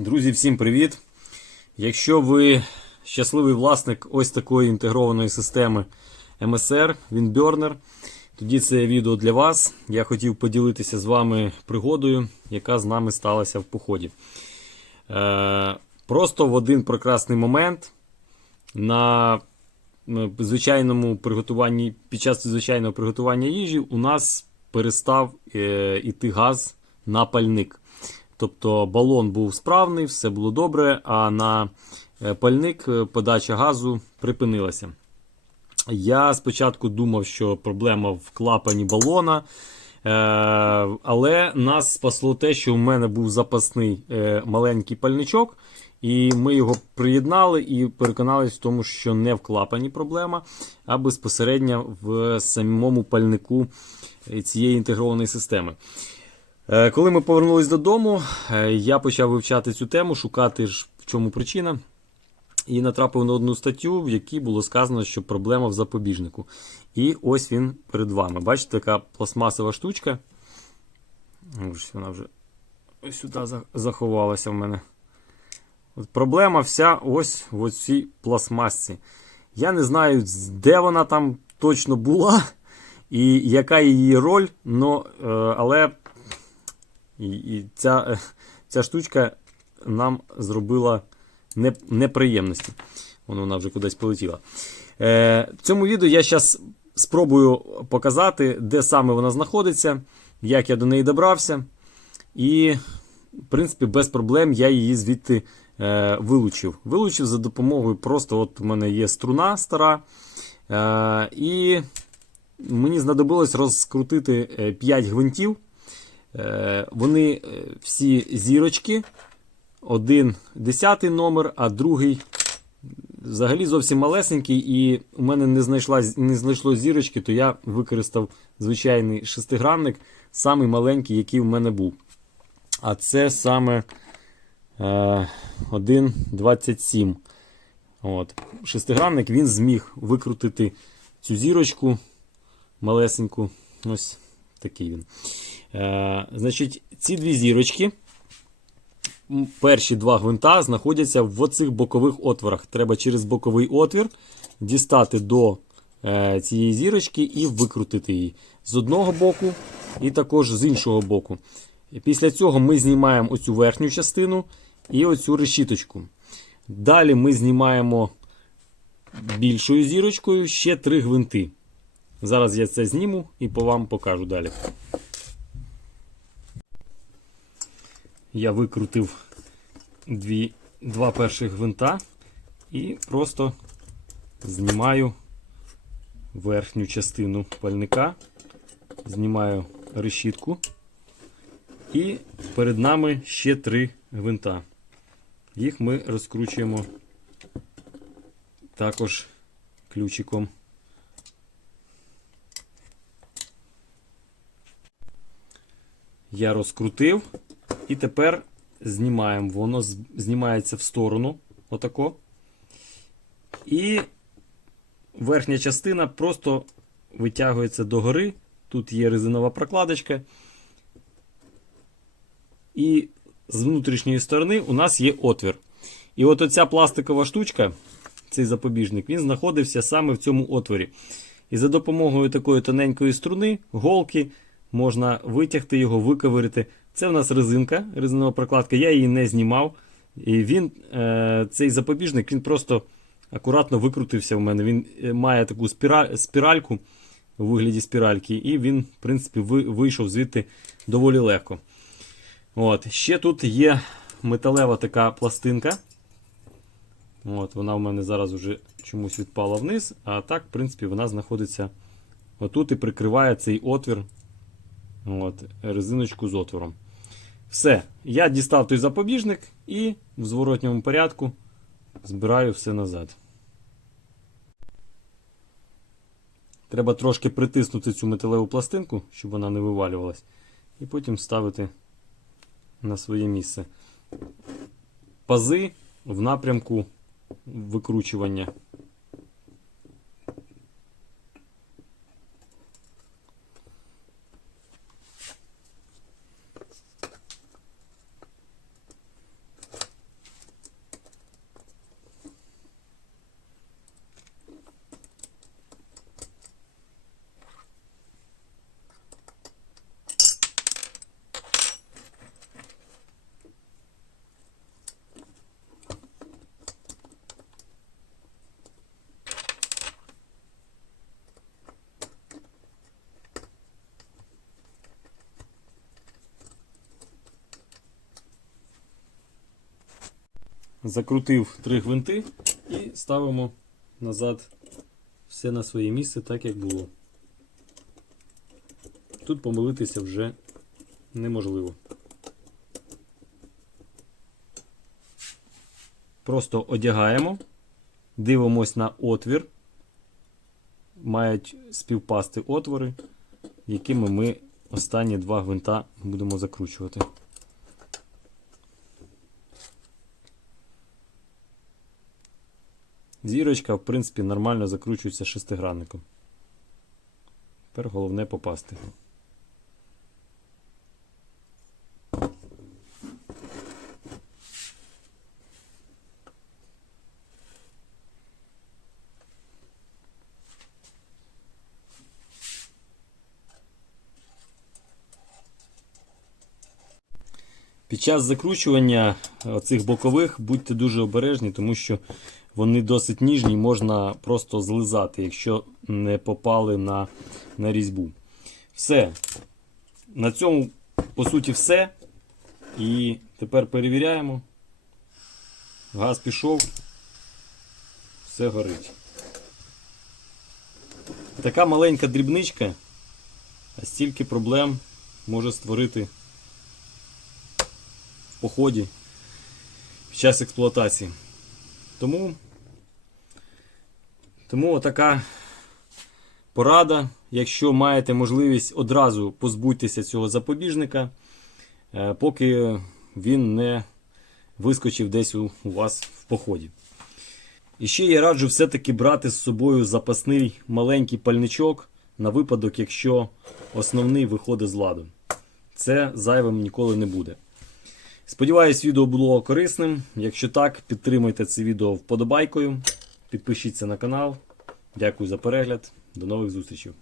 Друзі, всім привіт! Якщо ви щасливий власник ось такої інтегрованої системи MSR Windburner, тоді це відео для вас. Я хотів поділитися з вами пригодою, яка з нами сталася в поході. Е, просто в один прекрасний момент на звичайному приготуванні, під час звичайного приготування їжі у нас перестав е, іти газ на пальник. Тобто балон був справний, все було добре, а на е, пальник е, подача газу припинилася. Я спочатку думав, що проблема в клапані балона, е, але нас спасло те, що у мене був запасний маленький пальничок, і ми його приєднали і переконалися в тому, що не в клапані проблема, а безпосередньо в самому пальнику цієї інтегрованої системи. Е, Коли ми повернулись додому, е, я почав вивчати цю тему, шукати ж в чому причина. І натрапив на одну статтю, в якій було сказано, що проблема в запобіжнику. І ось він перед вами. Бачите, така пластмасова штучка. Вона вже сюди заховалася в мене. От проблема вся ось в цій пластмасці. Я не знаю, де вона там точно була і яка її роль, но, е, але і, і ця, е, ця штучка нам зробила неприємності. Вон вона вже кудись полетіла. Е, в цьому відео я зараз спробую показати, де саме вона знаходиться, як я до неї добрався. І, в принципі, без проблем я її звідти е, вилучив. Вилучив за допомогою просто от у мене є струна стара. Е, і мені знадобилось розкрутити 5 гвинтів. Е, Вони е, всі зірочки. Один десятий номер, а другий взагалі зовсім малесенький. І у мене не, знайшла, не знайшло зірочки, то я використав звичайний шестигранник, самий маленький, який у мене був. А це саме е, 1,27. От. Шестигранник він зміг викрутити цю зірочку малесеньку. Ось такий він. Е, значить, ці дві зірочки, перші два гвинта знаходяться в оцих бокових отворах. Треба через боковий отвір дістати до е, цієї зірочки і викрутити її з одного боку, і також з іншого боку. Після цього ми знімаємо оцю верхню частину і оцю решіточку. Далі ми знімаємо більшою зірочкою ще три гвинти. Зараз я це зніму і по вам покажу далі. Я викрутив дві, два перших гвинта і просто знімаю верхню частину пальника, знімаю решітку. І перед нами ще три гвинта. Їх ми розкручуємо також ключиком. Я розкрутив. І тепер знімаємо. Воно знімається в сторону. Отако. І верхня частина просто витягується догори. Тут є резинова прокладочка. І з внутрішньої сторони у нас є отвір. І от оця пластикова штучка, цей запобіжник, він знаходився саме в цьому отворі. І за допомогою такої тоненької струни, голки, можна витягти його, виковирити. Це в нас резинка, резинова прокладка, я її не знімав. І він, е, цей запобіжник, він просто акуратно викрутився в мене. Він е, має таку спіраль, спіральку у вигляді спіральки, і він, в принципі, вийшов звідти доволі легко. От. Ще тут є металева така пластинка. От, Вона в мене зараз вже чомусь відпала вниз, а так, в принципі, вона знаходиться отут і прикриває цей отвір. От, резиночку з отвором. Все. Я дістав той запобіжник і в зворотньому порядку збираю все назад. Треба трошки притиснути цю металеву пластинку, щоб вона не вивалювалась, і потім ставити на своє місце. Пази в напрямку викручування. Закрутив три гвинти і ставимо назад все на своє місце, так як було. Тут помилитися вже неможливо. Просто одягаємо, дивимось на отвір. Мають співпасти отвори, якими ми останні два гвинта будемо закручувати. Зірочка, в принципі, нормально закручується шестигранником. Тепер головне попасти. Під час закручування цих бокових будьте дуже обережні, тому що вони досить ніжні, можна просто злизати, якщо не попали на, на різьбу. Все. На цьому, по суті, все. І тепер перевіряємо. Газ пішов. Все горить. Така маленька дрібничка, а стільки проблем може створити в поході під час експлуатації. Тому, тому отака порада. Якщо маєте можливість одразу позбутися цього запобіжника, е, поки він не вискочив десь у вас в поході. І ще я раджу все-таки брати з собою запасний маленький пальничок на випадок, якщо основний виходить з ладу. Це зайвим ніколи не буде. Сподіваюсь, відео було корисним. Якщо так, підтримайте це відео вподобайкою. Підпишіться на канал. Дякую за перегляд. До нових зустрічей.